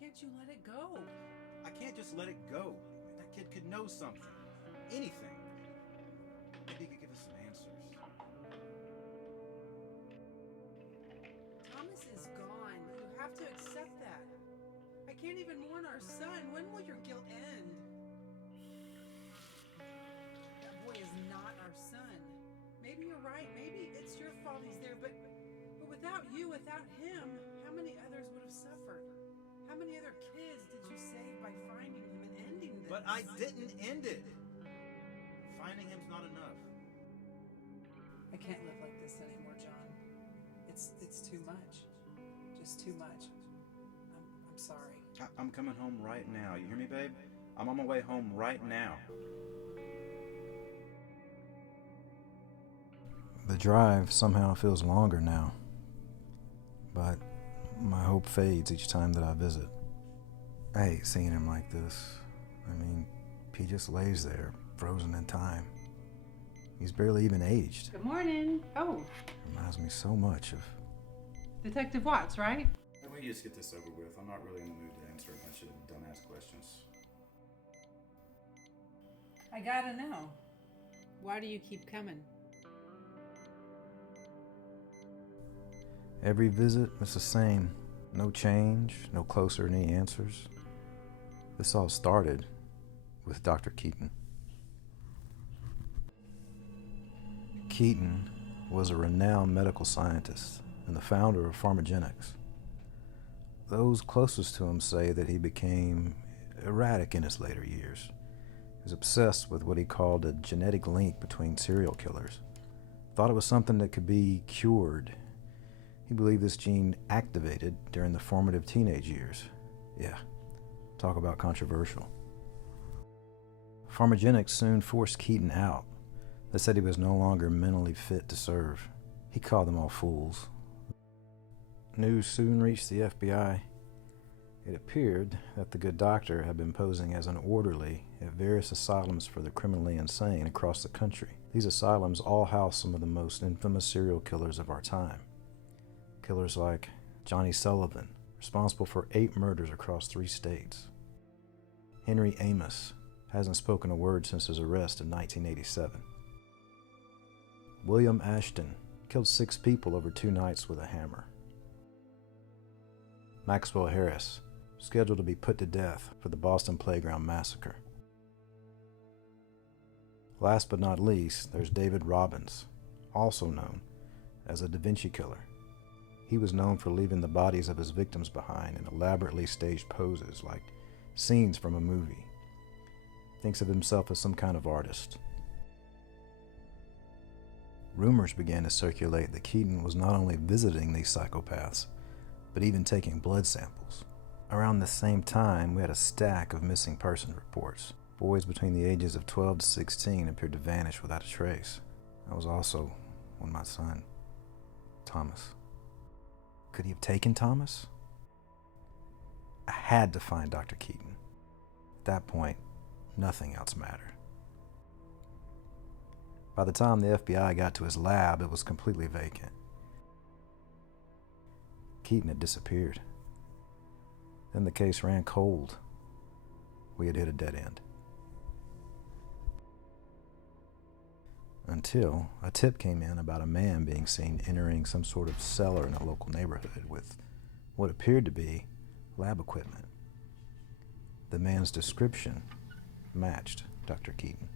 can't you let it go? I can't just let it go. That kid could know something. Anything. Maybe he could give us some answers. Thomas is gone. You have to accept that. I can't even mourn our son. When will your guilt end? That boy is not our son. Maybe you're right. Maybe it's your fault he's there, but without you, without him, how many others would have suffered? How many other kids did you save by finding him and ending this? But I didn't end it. Finding him's not enough. I can't live like this anymore, John. It's too much. Just too much. I'm sorry. I'm coming home right now. You hear me, babe? I'm on my way home right now. The drive somehow feels longer now, but my hope fades each time that I visit. I hate seeing him like this. I mean, he just lays there, frozen in time. He's barely even aged. Good morning. Oh, Reminds me so much of... Detective Watts, right? Let me just get this over with. I'm not really in the mood to answer a bunch of dumbass questions. I gotta know. Why do you keep coming? Every visit is the same. No change, no closer to any answers. This all started with Dr. Keaton. Keaton was a renowned medical scientist and the founder of pharmacogenics. Those closest to him say that he became erratic in his later years. He was obsessed with what he called a genetic link between serial killers. Thought it was something that could be cured. He believed this gene activated during the formative teenage years. Yeah, talk about controversial. Pharmacogenics soon forced Keaton out. They said he was no longer mentally fit to serve. He called them all fools. News soon reached the FBI. It appeared that the good doctor had been posing as an orderly at various asylums for the criminally insane across the country. These asylums all house some of the most infamous serial killers of our time. Killers like Johnny Sullivan, responsible for 8 murders across 3 states. Henry Amos hasn't spoken a word since his arrest in 1987. William Ashton killed 6 people over 2 nights with a hammer. Maxwell Harris, scheduled to be put to death for the Boston Playground Massacre. Last but not least, there's David Robbins, also known as the Da Vinci Killer. He was known for leaving the bodies of his victims behind in elaborately staged poses like scenes from a movie. Thinks of himself as some kind of artist. Rumors began to circulate that Keaton was not only visiting these psychopaths, but even taking blood samples. Around the same time, we had a stack of missing person reports. Boys between the ages of 12 to 16 appeared to vanish without a trace. That was also when my son, Thomas. Could he have taken Thomas? I had to find Dr. Keaton. At that point, nothing else mattered. By the time the FBI got to his lab, it was completely vacant. Keaton had disappeared. Then the case ran cold. We had hit a dead end. Until a tip came in about a man being seen entering some sort of cellar in a local neighborhood with what appeared to be lab equipment. The man's description matched Dr. Keaton.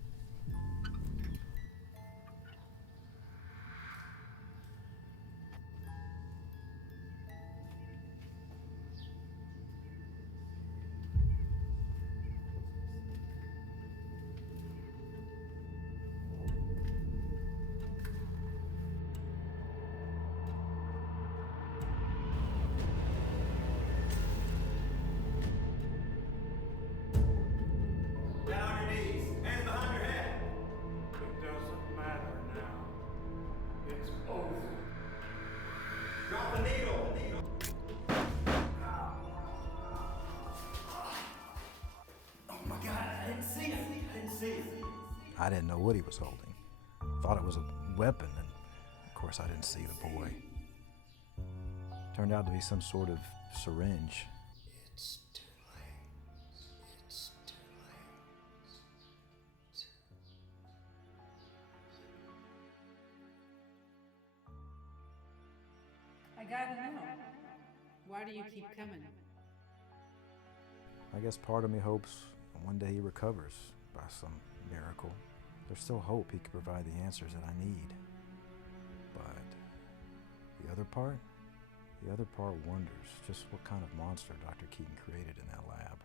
Drop the needle! Oh my God, I didn't see it. I didn't know what he was holding. Thought it was a weapon, and of course I didn't see the boy. Turned out to be some sort of syringe. It's too late. It's too late. I gotta know. Why do you keep coming? I guess part of me hopes one day he recovers by some miracle. There's still hope he could provide the answers that I need. But the other part wonders just what kind of monster Dr. Keaton created in that lab.